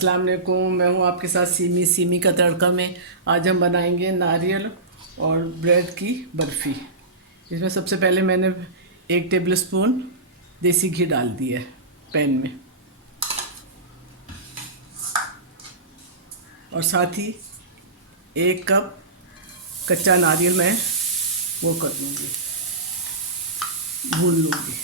अस्सलाम वालेकुम। मैं हूँ आपके साथ सीमी का तड़का में। आज हम बनाएंगे नारियल और ब्रेड की बर्फ़ी। इसमें सबसे पहले मैंने 1 टेबल स्पून देसी घी डाल दिया है पैन में, और साथ ही 1 कप कच्चा नारियल मैं वो कर लूँगी, भून लूँगी।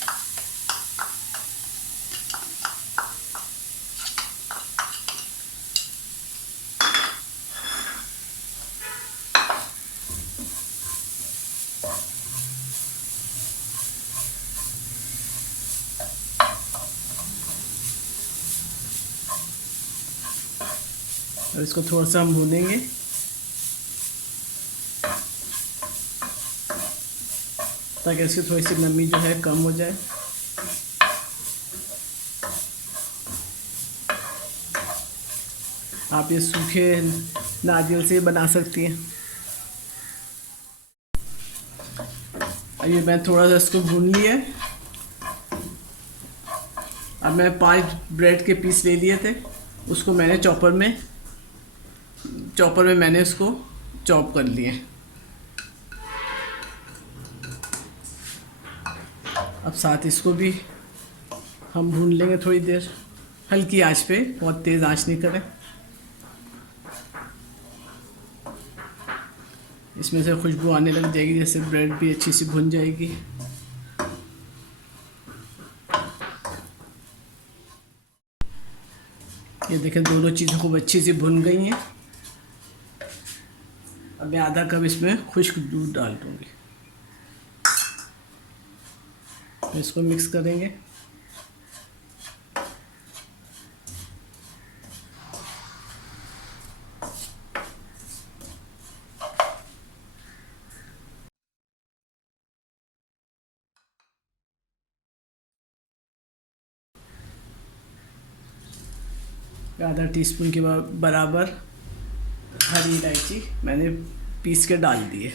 और इसको थोड़ा सा हम भूनेंगे ताकि इसकी थोड़ी सी नमी जो है कम हो जाए। आप ये सूखे नारियल से बना सकती हैं। अब ये मैं थोड़ा सा इसको भून लिया है। अब मैं 5 ब्रेड के पीस ले लिए थे, उसको मैंने चॉपर में मैंने इसको चॉप कर लिए। अब साथ इसको भी हम भून लेंगे थोड़ी देर, हल्की आंच पे, बहुत तेज़ आंच नहीं करें। इसमें से खुशबू आने लग जाएगी, जैसे ब्रेड भी अच्छी सी भुन जाएगी। ये देखें, दोनों चीज़ें खूब अच्छी सी भुन गई हैं। अब मैं आधा कप इसमें खुश्क दूध डाल दूँगी। इसको मिक्स करेंगे। आधा टीस्पून के बराबर हरी इलायची मैंने पीस के डाल दी है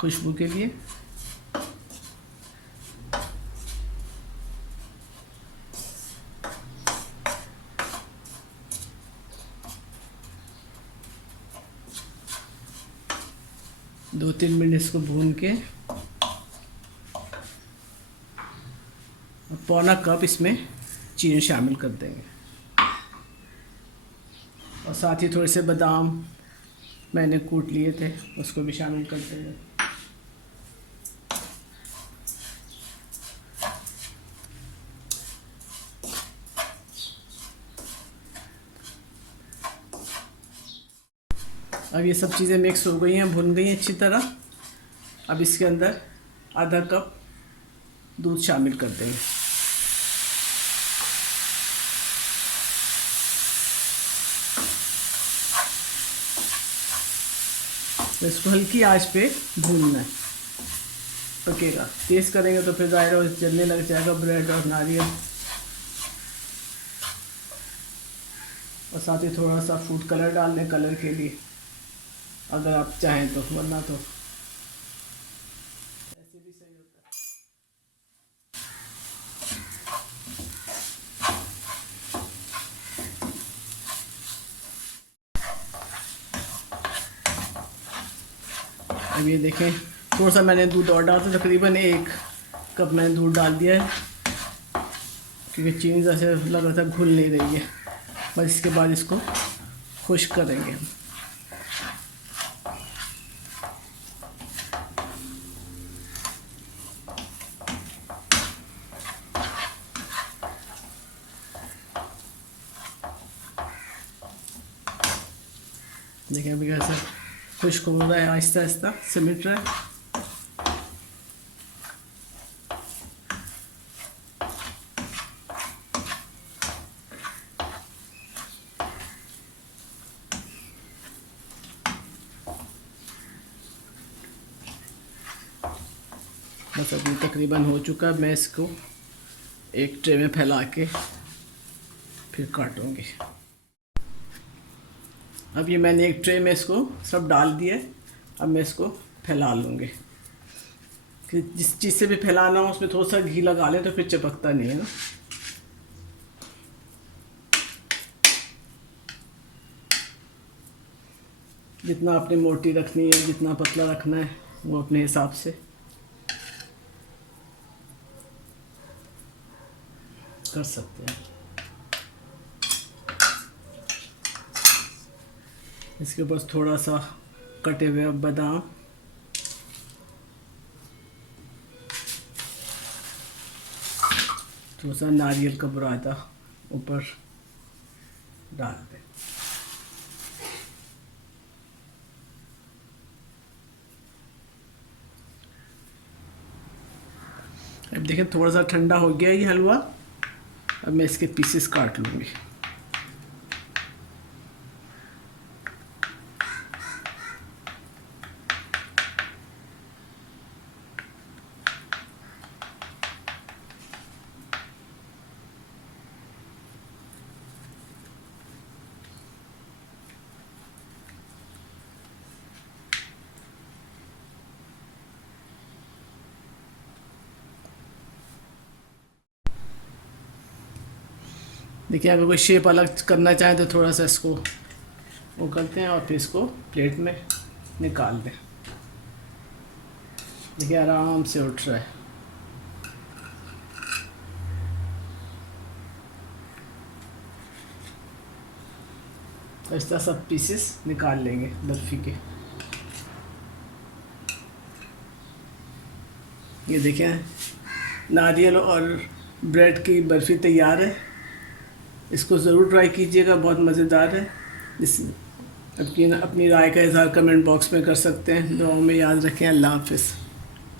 खुशबू के लिए। दो 3 मिनट इसको भून के पौना कप इसमें चीनी शामिल कर देंगे, और साथ ही थोड़े से बादाम मैंने कूट लिए थे, उसको भी शामिल कर देंगे। अब ये सब चीज़ें मिक्स हो गई हैं, भुन गई हैं अच्छी तरह। अब इसके अंदर आधा कप दूध शामिल कर देंगे। इसको हल्की आंच पे भूनना है, पकेगा। तेज़ करेंगे तो फिर ज़ाहिर जलने लग जाएगा ब्रेड और नारियल। और साथ ही थोड़ा सा फूड कलर डाल लें कलर के लिए, अगर आप चाहें तो, वरना तो ऐसे भी सही होता है। अब ये देखें, थोड़ा सा मैंने दूध और डाला था, तकरीबन 1 कप मैंने दूध डाल दिया है, क्योंकि चीनी जैसे लग रहा था घुल नहीं रही है। बस इसके बाद इसको खुश्क करेंगे हम। देखिए अभी कैसे खुश्क हो रहा है, आहिस्ता आहिस्ता सिमट रहा है। बस अभी तकरीबन हो चुका है। मैं इसको एक ट्रे में फैला के फिर काटूँगी। अब ये मैंने एक ट्रे में इसको सब डाल दिया। अब मैं इसको फैला लूँगी, कि जिस चीज़ से भी फैलाना हो उसमें थोड़ा सा घी लगा लें तो फिर चिपकता नहीं है ना। जितना आपने मोटी रखनी है, जितना पतला रखना है, वो अपने हिसाब से कर सकते हैं। इसके ऊपर थोड़ा सा कटे हुए बादाम, थोड़ा सा नारियल का बुरादा ऊपर डाल दें। अब देखिए थोड़ा सा ठंडा हो गया ये हलवा। अब मैं इसके पीसेस काट लूँगी। देखिए अगर कोई शेप अलग करना चाहे तो थोड़ा सा इसको वो करते हैं और फिर इसको प्लेट में निकाल दें। देखिए आराम से उठ रहा है। इस तरह सब पीसेस निकाल लेंगे बर्फ़ी के। ये देखें नारियल और ब्रेड की बर्फ़ी तैयार है। इसको ज़रूर ट्राई कीजिएगा, बहुत मज़ेदार है। इस अपनी राय का इज़हार कमेंट बॉक्स में कर सकते हैं। दुआओं में याद रखें। अल्लाह हाफ़िज़।